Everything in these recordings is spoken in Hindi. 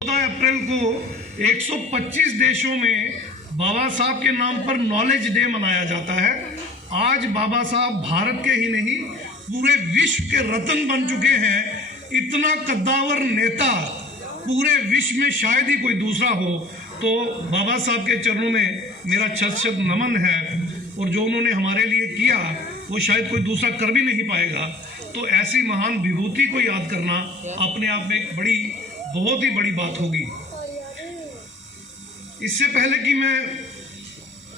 14 अप्रैल को 125 देशों में बाबा साहब के नाम पर नॉलेज डे मनाया जाता है। आज बाबा साहब भारत के ही नहीं पूरे विश्व के रत्न बन चुके हैं। इतना कद्दावर नेता पूरे विश्व में शायद ही कोई दूसरा हो। तो बाबा साहब के चरणों में मेरा शत नमन है और जो उन्होंने हमारे लिए किया वो शायद कोई दूसरा कर भी नहीं पाएगा। तो ऐसी महान विभूति को याद करना अपने आप में एक बहुत ही बड़ी बात होगी। इससे पहले कि मैं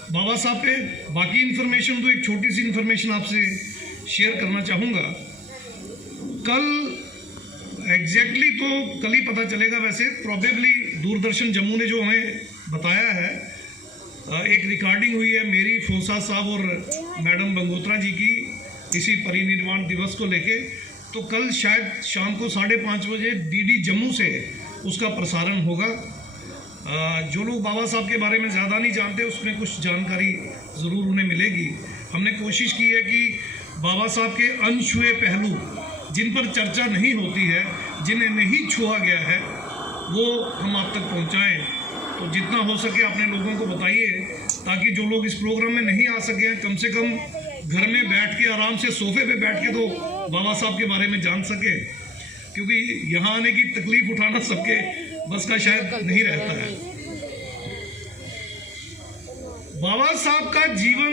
बाबा साहब पे बाकी इन्फॉर्मेशन दूं, एक छोटी सी इन्फॉर्मेशन आपसे शेयर करना चाहूँगा। कल एग्जैक्टली तो कल ही पता चलेगा, वैसे प्रोबेबली दूरदर्शन जम्मू ने जो हमें बताया है, एक रिकॉर्डिंग हुई है मेरी, फोसा साहब और मैडम बंगोत्रा जी की इसी परिनिर्वाण दिवस को लेके। तो कल शायद शाम को 5:30 बजे डीडी जम्मू से उसका प्रसारण होगा। जो लोग बाबा साहब के बारे में ज़्यादा नहीं जानते उसमें कुछ जानकारी ज़रूर उन्हें मिलेगी। हमने कोशिश की है कि बाबा साहब के अनछुए पहलू जिन पर चर्चा नहीं होती है, जिन्हें नहीं छुआ गया है, वो हम आप तक पहुंचाएं। तो जितना हो सके अपने लोगों को बताइए, ताकि जो लोग इस प्रोग्राम में नहीं आ सके कम से कम घर में बैठ के आराम से सोफे पे बैठ के तो बाबा साहब के बारे में जान सके, क्योंकि यहाँ आने की तकलीफ उठाना सबके बस का शायद नहीं रहता है। बाबा साहब का जीवन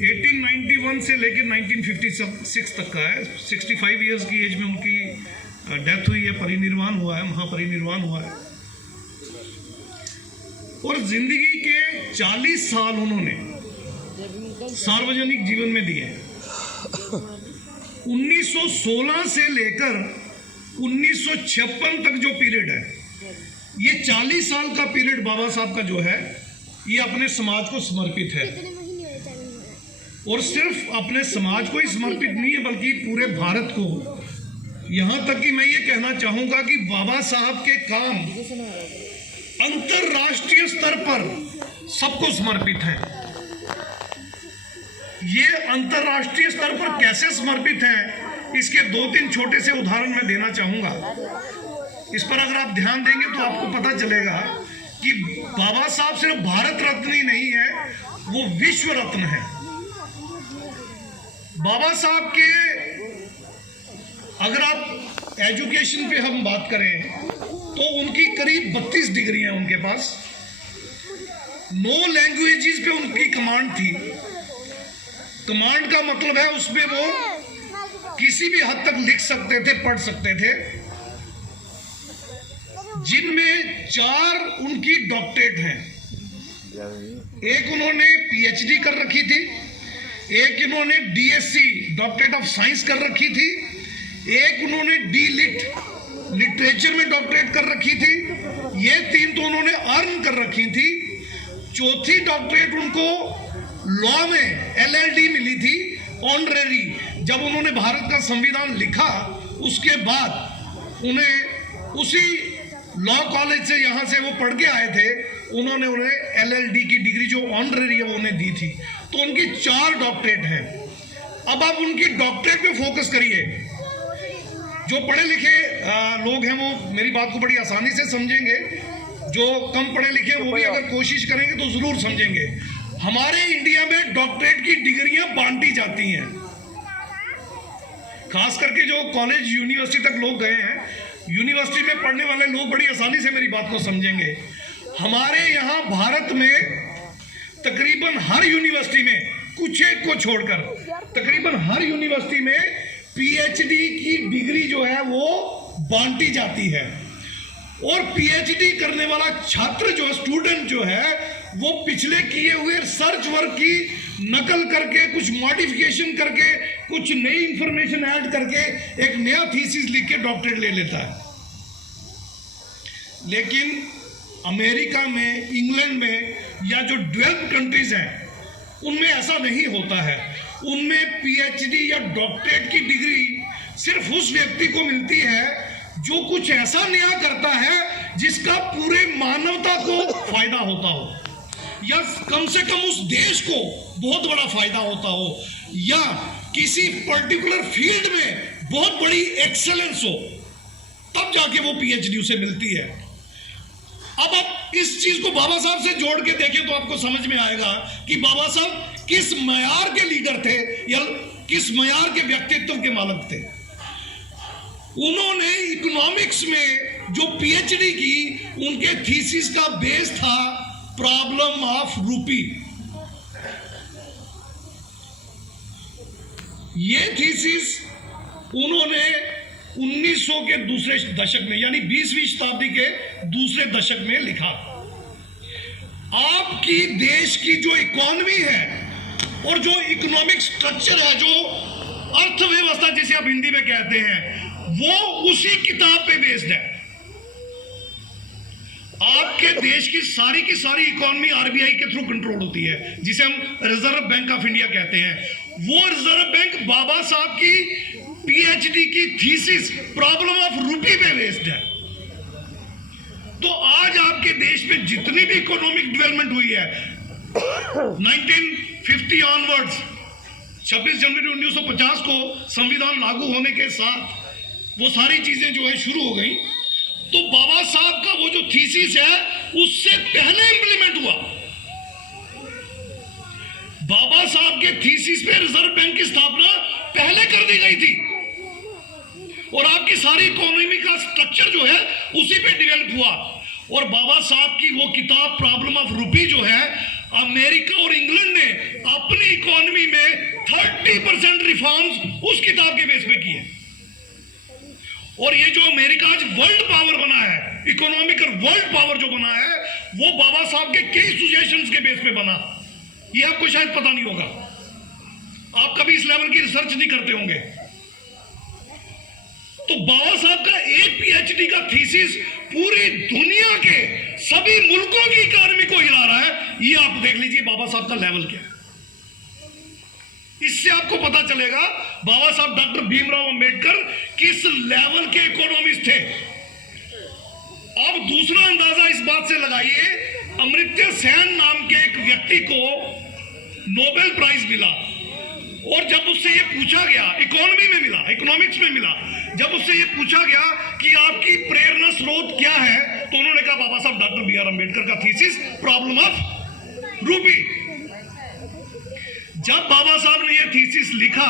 1891 से लेकर 1956 तक का है। 65 इयर्स की एज में उनकी डेथ हुई है, परिनिर्वाण हुआ है, महापरिनिर्वाण हुआ है। और जिंदगी के 40 साल उन्होंने सार्वजनिक जीवन में दिए। 1916 से लेकर 1956 तक जो पीरियड है, ये 40 साल का पीरियड बाबा साहब का जो है, ये अपने समाज को समर्पित है। और सिर्फ अपने समाज को ही समर्पित नहीं है, बल्कि पूरे भारत को। यहां तक कि मैं ये कहना चाहूंगा कि बाबा साहब के काम अंतरराष्ट्रीय स्तर पर सबको समर्पित है। ये अंतरराष्ट्रीय स्तर पर कैसे समर्पित है, इसके 2-3 छोटे से उदाहरण मैं देना चाहूंगा। इस पर अगर आप ध्यान देंगे तो आपको पता चलेगा कि बाबा साहब सिर्फ भारत रत्न ही नहीं है, वो विश्व रत्न है। बाबा साहब के अगर आप एजुकेशन पे हम बात करें तो उनकी करीब 32 डिग्रियां उनके पास। 9 लैंग्वेजेस पे उनकी कमांड थी। कमांड का मतलब है उसमें वो किसी भी हद तक लिख सकते थे, पढ़ सकते थे, जिनमें 4 उनकी डॉक्टरेट हैं। एक उन्होंने पीएचडी कर रखी थी, एक इन्होंने डीएससी डॉक्टरेट ऑफ साइंस कर रखी थी, एक उन्होंने डी.लिट लिटरेचर में डॉक्टरेट कर रखी थी। ये 3 तो उन्होंने अर्न कर रखी थी। चौथी डॉक्टरेट उनको लॉ में LLD मिली थी, ऑनरेरी। जब उन्होंने भारत का संविधान लिखा उसके बाद उन्हें उसी लॉ कॉलेज से, यहाँ से वो पढ़ के आए थे, उन्होंने उन्हें LLD की डिग्री जो ऑनरेरी है वो उन्हें दी थी। तो उनकी 4 डॉक्टरेट हैं। अब आप उनकी डॉक्टरेट पे फोकस करिए। जो पढ़े लिखे लोग हैं वो मेरी बात को बड़ी आसानी से समझेंगे, जो कम पढ़े लिखे वो भी अगर कोशिश करेंगे तो जरूर समझेंगे। हमारे इंडिया में डॉक्टरेट की डिग्रियां बांटी जाती हैं, खास करके जो कॉलेज यूनिवर्सिटी तक लोग गए हैं, यूनिवर्सिटी में पढ़ने वाले लोग बड़ी आसानी से मेरी बात को समझेंगे। हमारे यहाँ भारत में तकरीबन हर यूनिवर्सिटी में, कुछ एक को छोड़कर, तकरीबन हर यूनिवर्सिटी में पीएचडी की डिग्री जो है वो बांटी जाती है। और पीएचडी करने वाला छात्र जो स्टूडेंट जो है वो पिछले किए हुए रिसर्च वर्क की नकल करके, कुछ मॉडिफिकेशन करके, कुछ नई इंफॉर्मेशन ऐड करके एक नया थीसिस लिख के डॉक्टरेट ले लेता है। लेकिन अमेरिका में, इंग्लैंड में या जो डेवलप्ड कंट्रीज हैं उनमें ऐसा नहीं होता है। उनमें पीएचडी या डॉक्टरेट की डिग्री सिर्फ उस व्यक्ति को मिलती है जो कुछ ऐसा नया करता है जिसका पूरे मानवता को फायदा होता हो, या कम से कम उस देश को बहुत बड़ा फायदा होता हो, या किसी पर्टिकुलर फील्ड में बहुत बड़ी एक्सेलेंस हो। तब जाके वो पीएचडी उसे मिलती है। अब आप इस चीज को बाबा साहब से जोड़ के देखें तो आपको समझ में आएगा कि बाबा साहब किस मयार के लीडर थे या किस मयार के व्यक्तित्व के मालक थे। उन्होंने इकोनॉमिक्स में जो पीएचडी की, उनके थीसिस का बेस था प्रॉब्लम ऑफ रूपी। ये थीसिस उन्होंने 1900 के दूसरे दशक में यानी 20वीं शताब्दी के दूसरे दशक में लिखा। आपकी देश की जो इकोनॉमी है और जो इकोनॉमिक स्ट्रक्चर है, जो अर्थव्यवस्था जिसे आप हिंदी में कहते हैं, वो उसी किताब पे बेस्ड है। आपके देश की सारी इकोनॉमी आरबीआई के थ्रू कंट्रोल होती है, जिसे हम रिजर्व बैंक ऑफ इंडिया कहते हैं। वो रिजर्व बैंक बाबा साहब की पीएचडी की थीसिस प्रॉब्लम ऑफ रूपी पे बेस्ड है। तो आज आपके देश में जितनी भी इकोनॉमिक डेवलपमेंट हुई है 1950 ऑनवर्ड्स, 26 जनवरी 1950 को संविधान लागू होने के साथ वो सारी चीजें जो है शुरू हो गई। तो बाबा साहब का वो जो थीसिस है उससे पहले इंप्लीमेंट हुआ। बाबा साहब के थीसिस पे रिजर्व बैंक की स्थापना पहले कर दी गई थी और आपकी सारी इकोनॉमी का स्ट्रक्चर जो है उसी पे डेवलप हुआ। और बाबा साहब की वो किताब प्रॉब्लम ऑफ रूपी जो है, अमेरिका और इंग्लैंड ने अपनी इकोनॉमी में 30% रिफॉर्म्स उस किताब के बेस पे किए। और ये जो अमेरिका आज वर्ल्ड पावर बना है, इकोनॉमिक और वर्ल्ड पावर जो बना है, वो बाबा साहब के कई सजेशंस के बेस पे बना। ये आपको शायद पता नहीं होगा, आप कभी इस लेवल की रिसर्च नहीं करते होंगे। तो बाबा साहब का एक पीएचडी का थीसिस पूरी दुनिया के सभी मुल्कों की इकोनॉमी को हिला रहा है। ये आप देख लीजिए बाबा साहब का लेवल क्या है। इससे आपको पता चलेगा बाबा साहब डॉक्टर भीमराव अंबेडकर किस लेवल के इकोनॉमिस्ट थे। अब दूसरा अंदाजा इस बात से लगाइए, अमर्त्य सेन नाम के एक व्यक्ति को नोबेल प्राइज मिला और जब उससे ये पूछा गया, इकोनॉमी में मिला, इकोनॉमिक्स में मिला, जब उससे ये पूछा गया कि आपकी प्रेरणा स्रोत क्या है, तो उन्होंने कहा बाबा साहब डॉक्टर बी आर अम्बेडकर का थीसिस प्रॉब्लम ऑफ रूपी। जब बाबा साहब ने ये थीसिस लिखा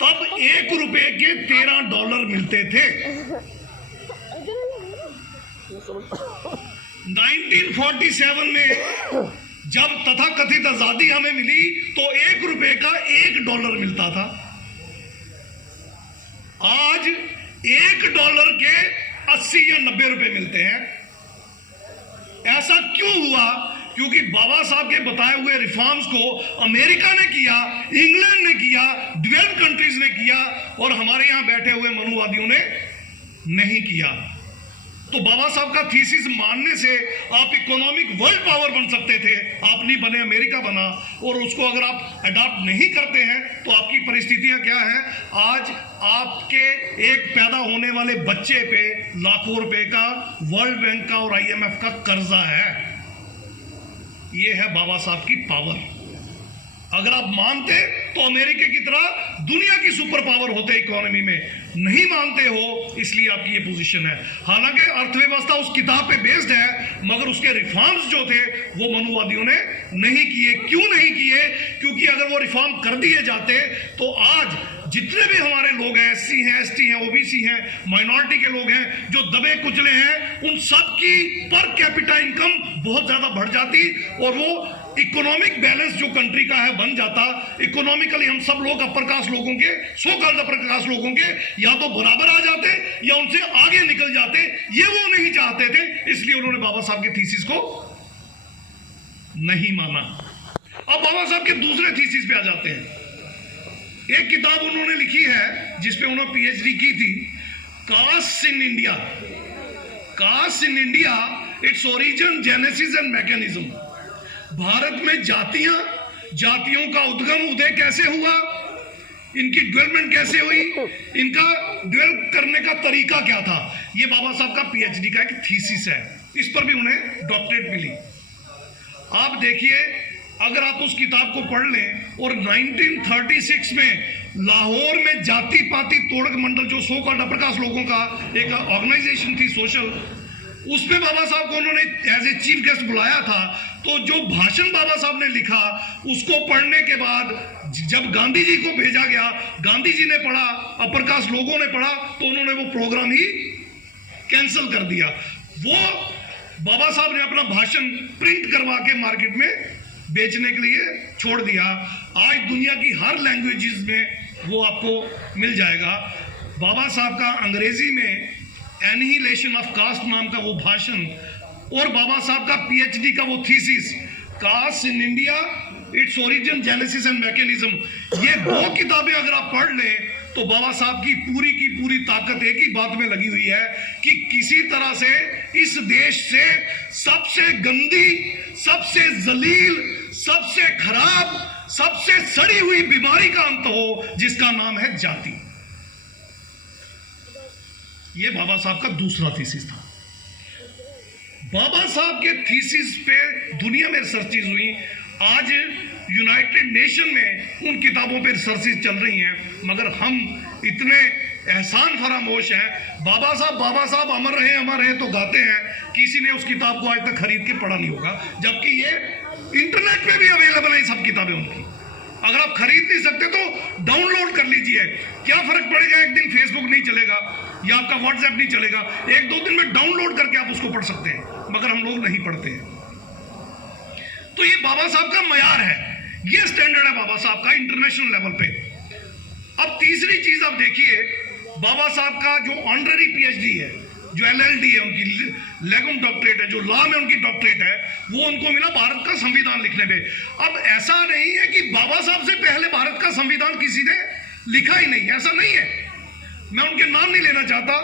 तब $1 के $13 मिलते थे। 1947 में जब तथाकथित आजादी हमें मिली तो $1 का $1 मिलता था। आज $1 के 80 या 90 रुपए मिलते हैं। ऐसा क्यों हुआ? क्योंकि बाबा साहब के बताए हुए रिफॉर्म्स को अमेरिका ने किया, इंग्लैंड ने किया, डेवलप्ड कंट्रीज ने किया और हमारे यहां बैठे हुए मनुवादियों ने नहीं किया। तो बाबा साहब का थीसिस मानने से आप इकोनॉमिक वर्ल्ड पावर बन सकते थे, आप नहीं बने, अमेरिका बना। और उसको अगर आप अडॉप्ट नहीं करते हैं तो आपकी परिस्थितियां क्या हैं? आज आपके एक पैदा होने वाले बच्चे पे लाखों रुपए का वर्ल्ड बैंक का और IMF का कर्जा है। ये है बाबा साहब की पावर। अगर आप मानते तो अमेरिका की तरह दुनिया की सुपर पावर होते इकोनॉमी में, नहीं मानते हो इसलिए आपकी ये पोजीशन है। हालांकि अर्थव्यवस्था उस किताब पे बेस्ड है, मगर उसके रिफॉर्म्स जो थे वो मनुवादियों ने नहीं किए। क्यों नहीं किए? क्योंकि अगर वो रिफॉर्म कर दिए जाते तो आज जितने भी हमारे लोग हैं, SC हैं, ST हैं, OBC हैं, माइनॉरिटी के लोग हैं, जो दबे कुचले हैं, उन सब की पर कैपिटा इनकम बहुत ज्यादा बढ़ जाती और वो इकोनॉमिक बैलेंस जो कंट्री का है बन जाता। इकोनॉमिकली हम सब लोग अपर कास्ट लोगों के, सो कॉल्ड अपर कास्ट लोगों के या तो बराबर आ जाते या उनसे आगे निकल जाते। ये वो नहीं चाहते थे, इसलिए उन्होंने बाबा साहब के थीसिस को नहीं माना। अब बाबा साहब के दूसरे थीसिस पे आ जाते हैं। एक किताब उन्होंने लिखी है जिसपे उन्होंने PhD की थी, caste in India. Caste in India, its origin, genesis and mechanism. Bharat में जातियों का उद्गम, उदय कैसे हुआ, इनकी डेवलपमेंट कैसे हुई, इनका डेवलप करने का तरीका क्या था, ये बाबा साहब का PhD का एक थीसिस है। इस पर भी उन्हें डॉक्टरेट मिली। आप देखिए, अगर आप उस किताब को पढ़ लें और 1936 में लाहौर में जाति पाति तोड़क मंडल, जो सो कॉल्ड अपर कास्ट लोगों का एक ऑर्गेनाइजेशन थी सोशल, उसमें बाबा साहब को उन्होंने एज ए चीफ गेस्ट बुलाया था। तो जो भाषण बाबा साहब ने लिखा उसको पढ़ने के बाद जब गांधी जी को भेजा गया, गांधी जी ने पढ़ा, अपर कास्ट लोगों ने पढ़ा, तो उन्होंने वो प्रोग्राम ही कैंसिल कर दिया। वो बाबा साहब ने अपना भाषण प्रिंट करवा के मार्केट में बेचने के लिए छोड़ दिया। आज दुनिया की हर लैंग्वेजेस में वो आपको मिल जाएगा। बाबा साहब का अंग्रेजी में एनिहिलेशन ऑफ कास्ट नाम का वो भाषण, और बाबा साहब का पीएचडी का वो thesis, caste in India, its origin, genesis and mechanism, ये 2 किताबें अगर आप पढ़ लें तो बाबा साहब की पूरी ताकत एक ही बात में लगी हुई है कि किसी तरह से इस देश से सबसे गंदी, सबसे जलील, सबसे खराब, सबसे सड़ी हुई बीमारी का अंत हो, जिसका नाम है जाति। ये बाबा साहब का दूसरा थीसिस था। बाबा साहब के थीसिस पे दुनिया में रिसर्चेज हुई। आज यूनाइटेड नेशन में उन किताबों पे रिसर्चेज चल रही हैं, मगर हम इतने एहसान फरामोश हैं। बाबा साहब अमर रहे तो गाते हैं, किसी ने उस किताब को आज तक खरीद के पढ़ा नहीं होगा, जबकि ये इंटरनेट पे भी अवेलेबल है सब किताबें उनकी। अगर आप खरीद नहीं सकते तो डाउनलोड कर लीजिए, क्या फर्क पड़ेगा, एक दिन फेसबुक नहीं चलेगा या आपका व्हाट्सएप नहीं चलेगा, 1-2 दिन में डाउनलोड करके आप उसको पढ़ सकते हैं, मगर हम लोग नहीं पढ़ते हैं। तो ये बाबा साहब का मयार है, ये स्टैंडर्ड है बाबा साहब का इंटरनेशनल लेवल पे। अब तीसरी चीज आप देखिए, बाबा साहब का जो ऑनररी पीएचडी है, जो एलएलडी है, उनकी लेगम डॉक्टरेट है, जो लॉ में उनकी डॉक्टरेट है, वो उनको मिला भारत का संविधान लिखने में। अब ऐसा नहीं है कि बाबा साहब से पहले भारत का संविधान किसी ने लिखा ही नहीं, ऐसा नहीं है। मैं उनके नाम नहीं लेना चाहता,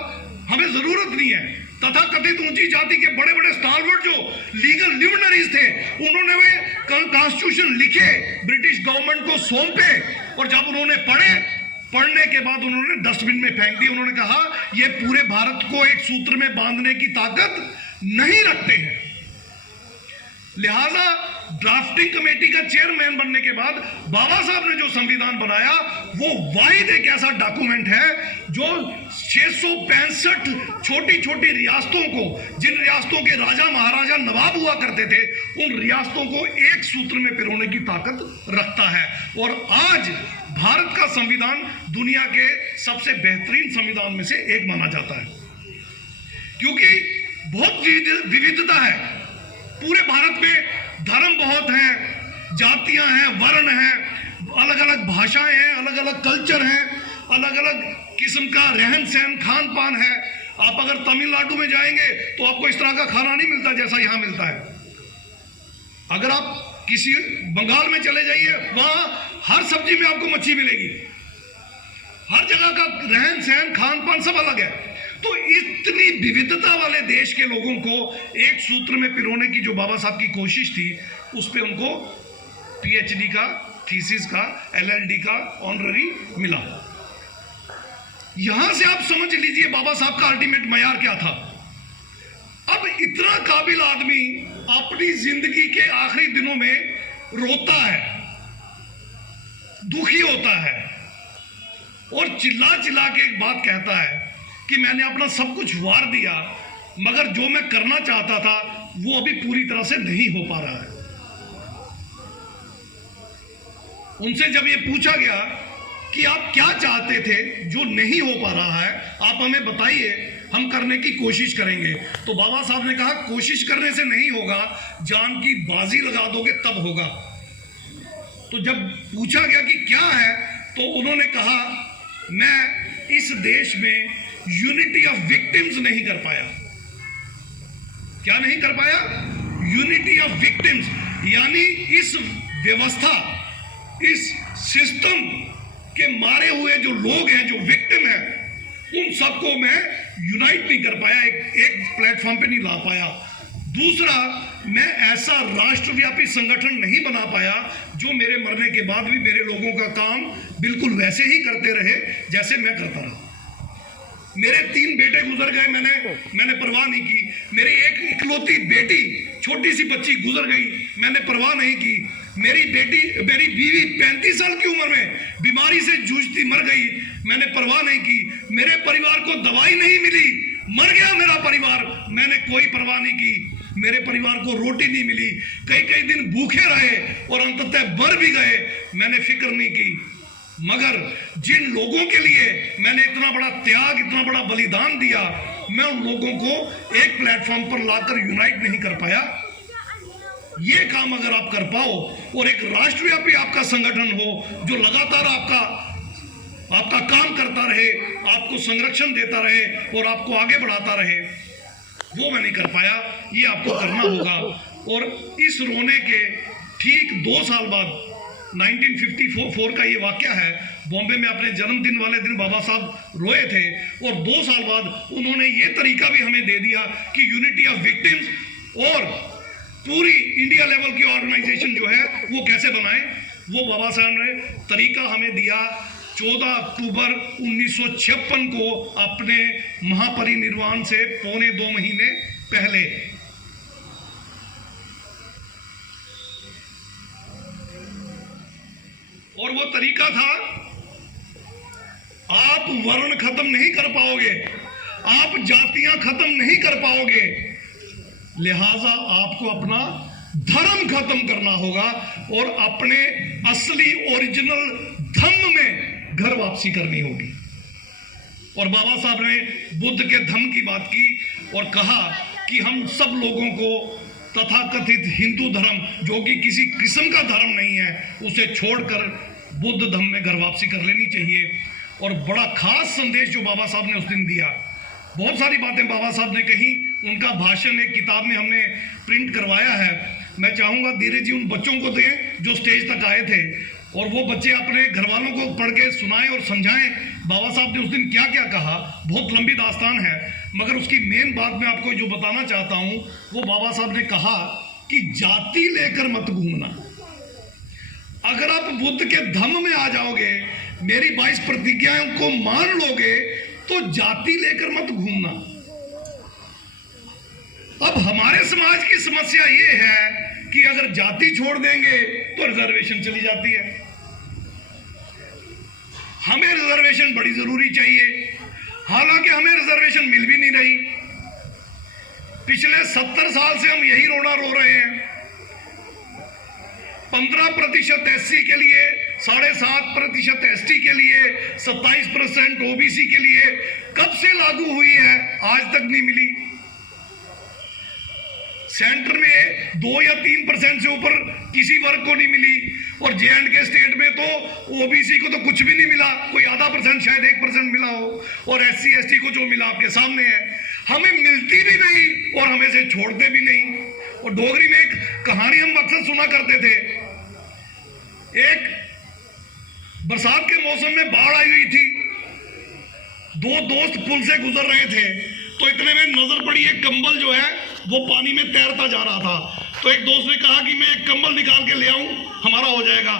हमें जरूरत नहीं है। तथा कथित ऊंची जाति के बड़े बड़े स्टालवर्ड जो लीगल ल्यूमिनरीज थे, उन्होंने वे कॉन्स्टिट्यूशन लिखे, ब्रिटिश गवर्नमेंट को सौंपे, और जब उन्होंने पढ़ने के बाद उन्होंने डस्टबिन में फेंक दी। उन्होंने कहा ये पूरे भारत को एक सूत्र में बांधने की ताकत नहीं रखते हैं। लिहाजा ड्राफ्टिंग कमेटी का चेयरमैन बनने के बाद बाबा साहब ने जो संविधान बनाया वो वाहिद एक ऐसा डॉक्यूमेंट है जो 665 छोटी छोटी रियासतों को, जिन रियासतों के राजा महाराजा नवाब हुआ करते थे, उन रियासतों को एक सूत्र में पिरोने की ताकत रखता है। और आज भारत का संविधान दुनिया के सबसे बेहतरीन संविधान में से एक माना जाता है, क्योंकि बहुत विविधता है। पूरे भारत में धर्म बहुत हैं, जातियां हैं, वर्ण हैं, अलग अलग भाषाएं हैं, अलग अलग कल्चर हैं, अलग अलग किस्म का रहन सहन खान पान है। आप अगर तमिलनाडु में जाएंगे तो आपको इस तरह का खाना नहीं मिलता जैसा यहां मिलता है। अगर आप किसी बंगाल में चले जाइए, वहां हर सब्जी में आपको मच्छी मिलेगी। हर जगह का रहन सहन खान पान सब अलग है। तो इतनी विविधता वाले देश के लोगों को एक सूत्र में पिरोने की जो बाबा साहब की कोशिश थी, उस पे उनको पीएचडी का, थीसिस का, एलएलडी का ऑनररी मिला। यहां से आप समझ लीजिए बाबा साहब का अल्टीमेट मयार क्या था। अब इतना काबिल आदमी अपनी जिंदगी के आखिरी दिनों में रोता है, दुखी होता है, और चिल्ला चिल्ला के एक बात कहता है कि मैंने अपना सब कुछ वार दिया, मगर जो मैं करना चाहता था वो अभी पूरी तरह से नहीं हो पा रहा है। उनसे जब ये पूछा गया कि आप क्या चाहते थे जो नहीं हो पा रहा है, आप हमें बताइए, हम करने की कोशिश करेंगे। तो बाबा साहब ने कहा कोशिश करने से नहीं होगा, जान की बाजी लगा दोगे तब होगा। तो जब पूछा गया कि क्या है, तो उन्होंने कहा मैं इस देश में यूनिटी ऑफ विक्टिम्स नहीं कर पाया। क्या नहीं कर पाया? यूनिटी ऑफ विक्टिम्स, यानी इस व्यवस्था, इस सिस्टम के मारे हुए जो लोग हैं, जो विक्टिम हैं, उन सबको मैं यूनाइट नहीं कर पाया, एक प्लेटफॉर्म पे नहीं ला पाया। दूसरा, मैं ऐसा राष्ट्रव्यापी संगठन नहीं बना पाया जो मेरे मरने के बाद भी मेरे लोगों का काम बिल्कुल वैसे ही करते रहे जैसे मैं करता रहा। मेरे 3 बेटे गुजर गए, मैंने परवाह नहीं की। मेरी एक इकलौती बेटी, छोटी सी बच्ची गुजर गई, मैंने परवाह नहीं की। मेरी बीवी 35 साल की उम्र में बीमारी से जूझती मर गई, मैंने परवाह नहीं की। मेरे परिवार को दवाई नहीं मिली, मर गया मेरा परिवार, मैंने कोई परवाह नहीं की। मेरे परिवार को रोटी नहीं मिली, कई कई दिन भूखे रहे और अंततः मर भी गए, मैंने फिक्र नहीं की। मगर जिन लोगों के लिए मैंने इतना बड़ा त्याग, इतना बड़ा बलिदान दिया, मैं उन लोगों को एक प्लेटफॉर्म पर लाकर यूनाइट नहीं कर पाया। ये काम अगर आप कर पाओ और एक राष्ट्रव्यापी आपका संगठन हो जो लगातार आपका काम करता रहे, आपको संरक्षण देता रहे और आपको आगे बढ़ाता रहे, वो मैं नहीं कर पाया। ये आपको करना होगा। और इस रोने के ठीक 2 साल बाद 1954 का ये वाकया है, बॉम्बे में अपने जन्मदिन वाले दिन बाबा साहब रोए थे और 2 साल बाद उन्होंने ये तरीका भी हमें दे दिया कि यूनिटी ऑफ विक्टिम्स और पूरी इंडिया लेवल की ऑर्गेनाइजेशन जो है वो कैसे बनाए। वो बाबा साहब ने तरीका हमें दिया 14 अक्टूबर 1956 को अपने महापरिनिर्वाण से पौने 2 महीने पहले। और वो तरीका था, आप वर्ण खत्म नहीं कर पाओगे, आप जातियां खत्म नहीं कर पाओगे, लिहाजा आपको अपना धर्म खत्म करना होगा और अपने असली ओरिजिनल धम्म में घर वापसी करनी होगी। और बाबा साहब ने बुद्ध के धम्म की बात की और कहा कि हम सब लोगों को तथाकथित हिंदू धर्म, जो कि किसी किस्म का धर्म नहीं है, उसे छोड़कर बुद्ध धर्म में घर वापसी कर लेनी चाहिए। और बड़ा खास संदेश जो बाबा साहब ने उस दिन दिया, बहुत सारी बातें बाबा साहब ने कही, उनका भाषण एक किताब में हमने प्रिंट करवाया है। मैं चाहूँगा धीरे जी उन बच्चों को दें जो स्टेज तक आए थे और वो बच्चे अपने घर वालों को पढ़ के सुनाएं और समझाएं बाबा साहब ने उस दिन क्या क्या कहा। बहुत लंबी दास्तान है, मगर उसकी मेन बात मैं आपको जो बताना चाहता हूँ, वो बाबा साहब ने कहा कि जाति लेकर मत घूमना। अगर आप बुद्ध के धम्म में आ जाओगे, मेरी 22 प्रतिज्ञाओं को मान लोगे, तो जाति लेकर मत घूमना। अब हमारे समाज की समस्या ये है कि अगर जाति छोड़ देंगे तो रिजर्वेशन चली जाती है। हमें रिजर्वेशन बड़ी जरूरी चाहिए, हालांकि हमें रिजर्वेशन मिल भी नहीं रही। पिछले 70 साल से हम यही रोना रो रहे हैं। 15% एससी के लिए, 7.5% एसटी के लिए, 27% ओबीसी के लिए कब से लागू हुई है, आज तक नहीं मिली। सेंटर में 2 या 3% से ऊपर किसी वर्ग को नहीं मिली और J&K स्टेट में तो ओबीसी को तो कुछ भी नहीं मिला, कोई आधा %, शायद 1% मिला हो, और SC ST को जो मिला आपके सामने है। हमें मिलती भी नहीं और हमें से छोड़ते भी नहीं। और डोगरी में एक कहानी हम अक्सर सुना करते थे। एक बरसात के मौसम में बाढ़ आई हुई थी, 2 दोस्त पुल से गुजर रहे थे, तो इतने में नजर पड़ी एक कंबल जो है वो पानी में तैरता जा रहा था। तो एक दोस्त ने कहा कि मैं एक कंबल निकाल के ले आऊं, हमारा हो जाएगा।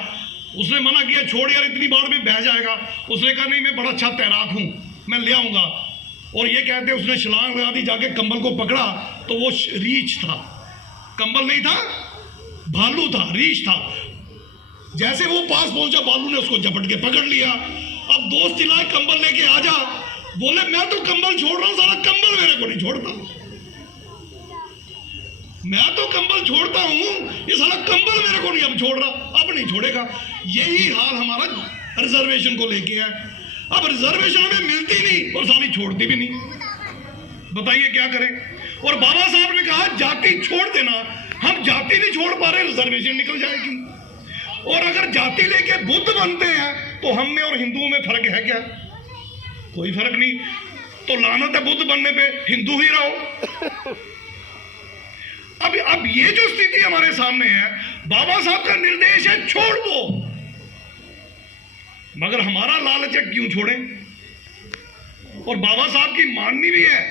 उसने मना किया, छोड़ यार, इतनी बाढ़ में बह जाएगा। उसने कहा नहीं, मैं बड़ा अच्छा तैराक हूं, मैं ले आऊंगा। और ये कहते उसने छलांग लगा दी, जाके कंबल को पकड़ा तो वो रीछ था, कंबल नहीं था, भालू था, रीछ था। जैसे वो पास पहुंचा, भालू ने उसको झपट के पकड़ लिया। अब दोस्त चिल्लाए, कंबल लेके आ जा। बोले मैं तो कंबल छोड़ रहा हूं, सारा कंबल मेरे को नहीं छोड़ता। मैं तो कंबल छोड़ता हूं, ये सारा कंबल मेरे को नहीं अब छोड़ रहा, अब नहीं छोड़ेगा। यही हाल हमारा रिजर्वेशन को लेके है। अब रिजर्वेशन हमें मिलती नहीं और सारी छोड़ती भी नहीं, बताइए क्या करें। और बाबा साहब ने कहा जाति छोड़ देना, हम जाति नहीं छोड़ पा रहे, रिजर्वेशन निकल जाएगी। और अगर जाति लेके बुद्ध बनते हैं तो हम में और हिंदुओं में फर्क है क्या? कोई फर्क नहीं। तो लानत है बुद्ध बनने पे, हिंदू ही रहो। अब ये जो स्थिति हमारे सामने है, बाबा साहब का निर्देश है छोड़ दो, मगर हमारा लालच है क्यों छोड़ें। और बाबा साहब की माननी भी है।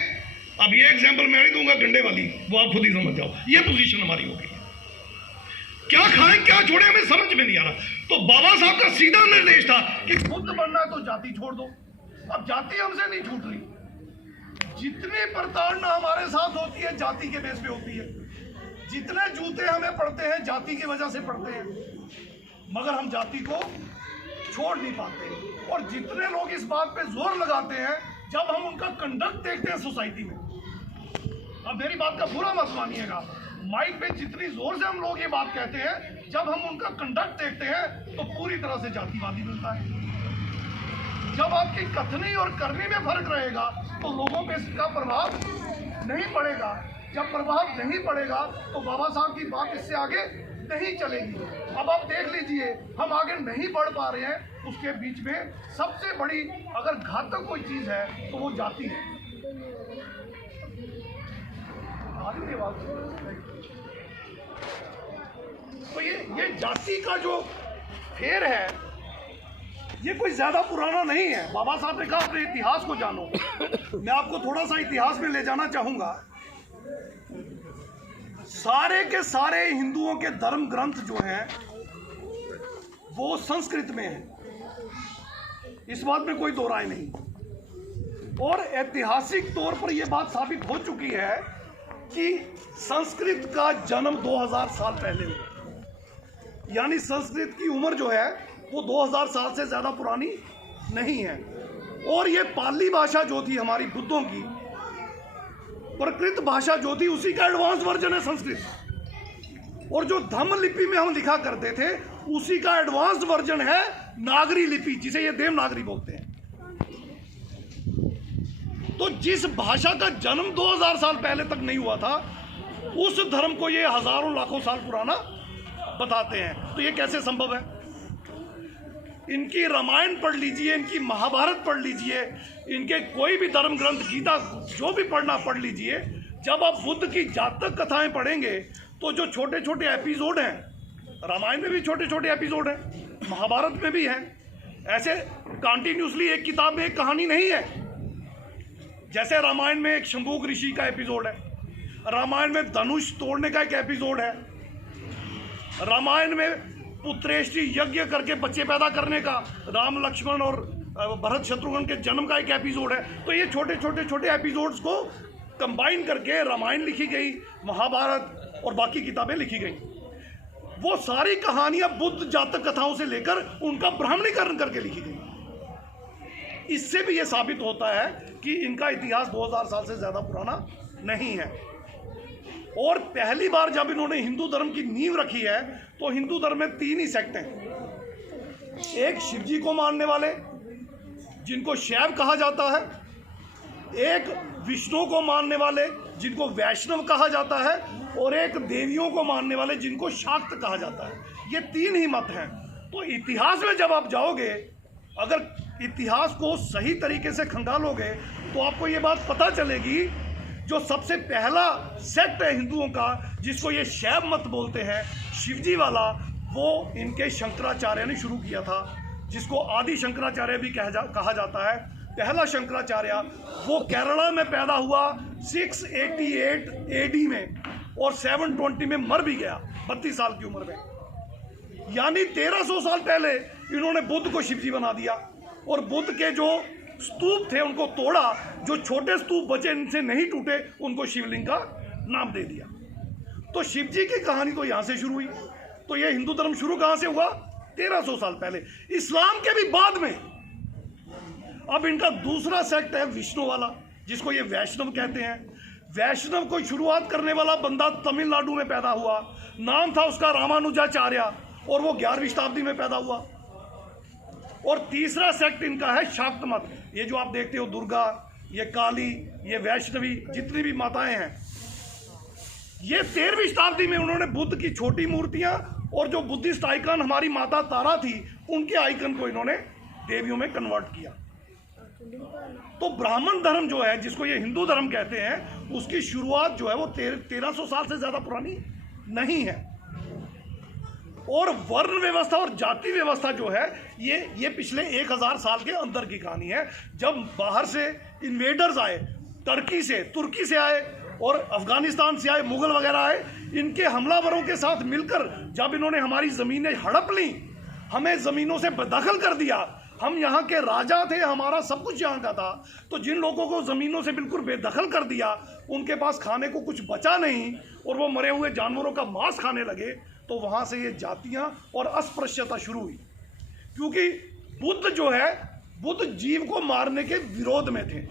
अब ये एग्जांपल मैं नहीं दूंगा डंडे वाली, वो आप खुद ही समझ जाओ। ये पोजीशन हमारी होगी, क्या खाएं क्या छोड़े हमें समझ में नहीं आ रहा। तो बाबा साहब का सीधा निर्देश था कि बुद्ध बनना है तो जाति छोड़ दो। अब जाति हमसे नहीं छूट रही। जितनी प्रताड़ना हमारे साथ होती है जाति के बेस पे होती है। जितने जूते हमें पड़ते हैं जाति की वजह से पड़ते हैं, मगर हम जाति को छोड़ नहीं पाते। और जितने लोग इस बात पे जोर लगाते हैं, जब हम उनका कंडक्ट देखते हैं सोसाइटी में, अब मेरी बात का बुरा मत मानिएगा, माइक पे जितनी जोर से हम लोग ये बात कहते हैं, जब हम उनका कंडक्ट देखते हैं तो पूरी तरह से जातिवादी मिलता है। जब आपकी कथनी और करनी में फर्क रहेगा तो लोगों पे इसका प्रभाव नहीं पड़ेगा। जब प्रभाव नहीं पड़ेगा तो बाबा साहब की बात इससे आगे नहीं चलेगी। अब आप देख लीजिए, हम आगे नहीं बढ़ पा रहे हैं। उसके बीच में सबसे बड़ी अगर घातक कोई चीज है तो वो जाति है। तो ये जाति का जो फेर है, ये कोई ज्यादा पुराना नहीं है। बाबा साहब ने कहा अपने इतिहास को जानो। मैं आपको थोड़ा सा इतिहास में ले जाना चाहूंगा। सारे के सारे हिंदुओं के धर्म ग्रंथ जो हैं वो संस्कृत में है, इस बात में कोई दो राय नहीं। और ऐतिहासिक तौर पर यह बात साबित हो चुकी है कि संस्कृत का जन्म 2000 साल पहले हुआ, यानी संस्कृत की उम्र जो है वो 2000 साल से ज्यादा पुरानी नहीं है। और ये पाली भाषा जो थी हमारी बुद्धों की, प्रकृत भाषा जो थी, उसी का एडवांस वर्जन है संस्कृत। और जो धम्म लिपि में हम लिखा करते थे उसी का एडवांस वर्जन है नागरी लिपि, जिसे ये देवनागरी बोलते हैं। तो जिस भाषा का जन्म 2000 साल पहले तक नहीं हुआ था, उस धर्म को ये हजारों लाखों साल पुराना बताते हैं। तो ये कैसे संभव है? इनकी रामायण पढ़ लीजिए, इनकी महाभारत पढ़ लीजिए, इनके कोई भी धर्म ग्रंथ, गीता, जो भी पढ़ना पढ़ लीजिए। जब आप बुद्ध की जातक कथाएं पढ़ेंगे तो जो छोटे छोटे एपिसोड हैं, रामायण में भी छोटे छोटे एपिसोड हैं, महाभारत में भी हैं। ऐसे कंटिन्यूसली एक किताब में एक कहानी नहीं है। जैसे रामायण में एक शंभूक ऋषि का एपिसोड है, रामायण में धनुष तोड़ने का एक एपिसोड है, रामायण में पुत्रेष्टि यज्ञ करके बच्चे पैदा करने का, राम लक्ष्मण और भरत शत्रुघ्न के जन्म का एक एपिसोड है। तो ये छोटे छोटे छोटे एपिसोड्स को कंबाइन करके रामायण लिखी गई, महाभारत और बाकी किताबें लिखी गई। वो सारी कहानियां बुद्ध जातक कथाओं से लेकर उनका ब्राह्मणीकरण करके लिखी गई। इससे भी ये साबित होता है कि इनका इतिहास 2000 साल से ज्यादा पुराना नहीं है। और पहली बार जब इन्होंने हिंदू धर्म की नींव रखी है तो हिंदू धर्म में 3 ही सेक्ट हैं। एक शिव जी को मानने वाले जिनको शैव कहा जाता है, एक विष्णु को मानने वाले जिनको वैष्णव कहा जाता है, और एक देवियों को मानने वाले जिनको शाक्त कहा जाता है। ये 3 ही मत हैं। तो इतिहास में जब आप जाओगे, अगर इतिहास को सही तरीके से खंगालोगे तो आपको ये बात पता चलेगी, जो सबसे पहला सेक्ट है हिंदुओं का जिसको ये शैव मत बोलते हैं, शिवजी वाला, वो इनके शंकराचार्य ने शुरू किया था, जिसको आदि शंकराचार्य भी कहा जाता है। पहला शंकराचार्य वो केरला में पैदा हुआ 688 एडी में, और 720 में मर भी गया 32 साल की उम्र में। यानी 1300 साल पहले इन्होंने बुद्ध को शिवजी बना दिया, और बुद्ध के जो स्तूप थे उनको तोड़ा, जो छोटे स्तूप बचे इनसे नहीं टूटे उनको शिवलिंग का नाम दे दिया। तो शिव जी की कहानी तो यहां से शुरू हुई। तो ये हिंदू धर्म शुरू कहां से हुआ? 1300 साल पहले, इस्लाम के भी बाद में। अब इनका दूसरा सेक्ट है विष्णु वाला, जिसको ये वैष्णव कहते हैं। वैष्णव को शुरुआत करने वाला बंदा तमिलनाडु में पैदा हुआ, नाम था उसका रामानुजाचार्य, और वो 11वीं शताब्दी में पैदा हुआ। और तीसरा सेक्ट इनका है शाक्त मत। ये जो आप देखते हो, दुर्गा, ये काली, ये वैष्णवी, जितनी भी माताएं हैं, ये 13वीं शताब्दी में उन्होंने बुद्ध की छोटी मूर्तियां और जो बुद्धिस्ट आइकन हमारी माता तारा थी, उनके आइकन को इन्होंने देवियों में कन्वर्ट किया। तो ब्राह्मण धर्म जो है, जिसको ये हिंदू धर्म कहते हैं, उसकी शुरुआत जो है वो 1300 साल से ज्यादा पुरानी नहीं है। और वर्ण व्यवस्था और जाति व्यवस्था जो है, ये पिछले 1000 साल के अंदर की कहानी है। जब बाहर से इन्वेडर्स आए, तुर्की से आए और अफगानिस्तान से आए, मुगल वगैरह आए, इनके हमलावरों के साथ मिलकर जब इन्होंने हमारी ज़मीनें हड़प ली, हमें ज़मीनों से बेदखल कर दिया, हम यहाँ के राजा थे, हमारा सब कुछ यहाँ का था, तो जिन लोगों को ज़मीनों से बिल्कुल बेदखल कर दिया, उनके पास खाने को कुछ बचा नहीं, और वो मरे हुए जानवरों का मांस खाने लगे, तो वहाँ से ये जातियाँ और अस्पृश्यता शुरू हुई। क्योंकि बुद्ध जो है, बुद्ध जीव को मारने के विरोध में थे।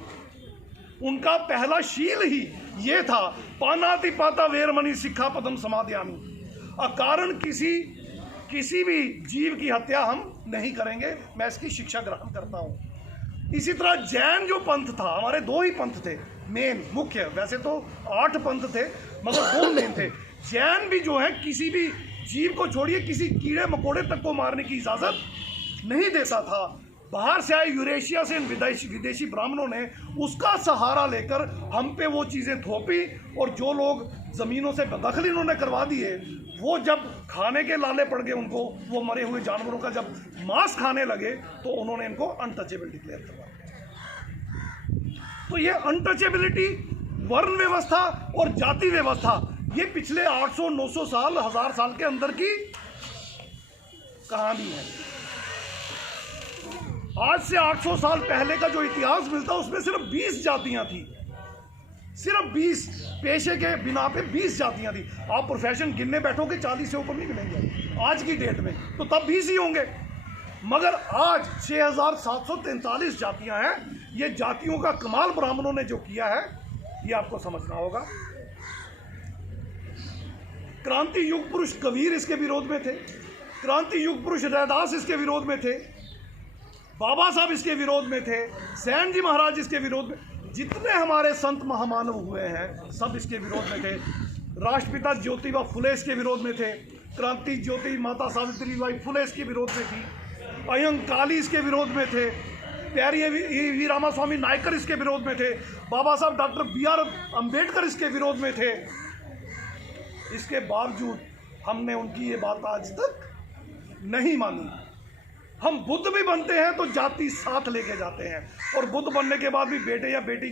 उनका पहला शील ही ये था, पानाति पाता वेरमणि सिक्खा पदम समादयामि, अकारण किसी भी जीव की हत्या हम नहीं करेंगे, मैं इसकी शिक्षा ग्रहण करता हूँ। इसी तरह जैन जो पंथ था, हमारे 2 ही पंथ थे मेन मुख्य, वैसे तो 8 पंथ थे मगर 2 मेन थे। जैन भी जो है किसी भी जीव को छोड़िए, किसी कीड़े मकोड़े तक को मारने की इजाज़त नहीं देता था। बाहर से आए यूरेशिया से विदेशी ब्राह्मणों ने उसका सहारा लेकर हम पे वो चीज़ें थोपी, और जो लोग ज़मीनों से बेदखल इन्होंने करवा दिए, वो जब खाने के लाले पड़ गए उनको, वो मरे हुए जानवरों का जब मांस खाने लगे, तो उन्होंने इनको अनटचेबल डिक्लेयर करवा दिया। तो ये अनटचेबिलिटी, वर्ण व्यवस्था और जाति व्यवस्था, ये पिछले 800-900 साल, 1000 साल के अंदर की कहानी है। आज से 800 साल पहले का जो इतिहास मिलता, उसमें सिर्फ 20 जातियां थी, सिर्फ 20, पेशे के बिना पे 20 जातियां थी। आप प्रोफेशन गिनने बैठोगे 40 से ऊपर नहीं मिलेंगे आज की डेट में, तो तब 20 ही होंगे। मगर आज 6743 जातियां हैं। ये जातियों का कमाल ब्राह्मणों ने जो किया है, ये आपको समझना होगा। क्रांति युग पुरुष कबीर इसके विरोध में थे, क्रांति युग पुरुष रैदास इसके विरोध में थे, बाबा साहब इसके विरोध में थे, सैन जी महाराज इसके विरोध में, जितने हमारे संत महामानव हुए हैं सब इसके विरोध में थे। राष्ट्रपिता ज्योतिबा फुले इसके विरोध में थे, क्रांति ज्योति माता सावित्रीबाई फुले इसके विरोध में थी, अयंकाली इसके विरोध में थे, प्यारी वी रामास्वामी नायकर इसके विरोध में थे, बाबा साहब डॉक्टर BR अम्बेडकर इसके विरोध में थे। इसके बावजूद हमने उनकी ये बात आज तक नहीं मानी। हम बुद्ध भी बनते हैं तो जाति साथ लेके जाते हैं, और बुद्ध बनने के बाद भी बेटे या बेटी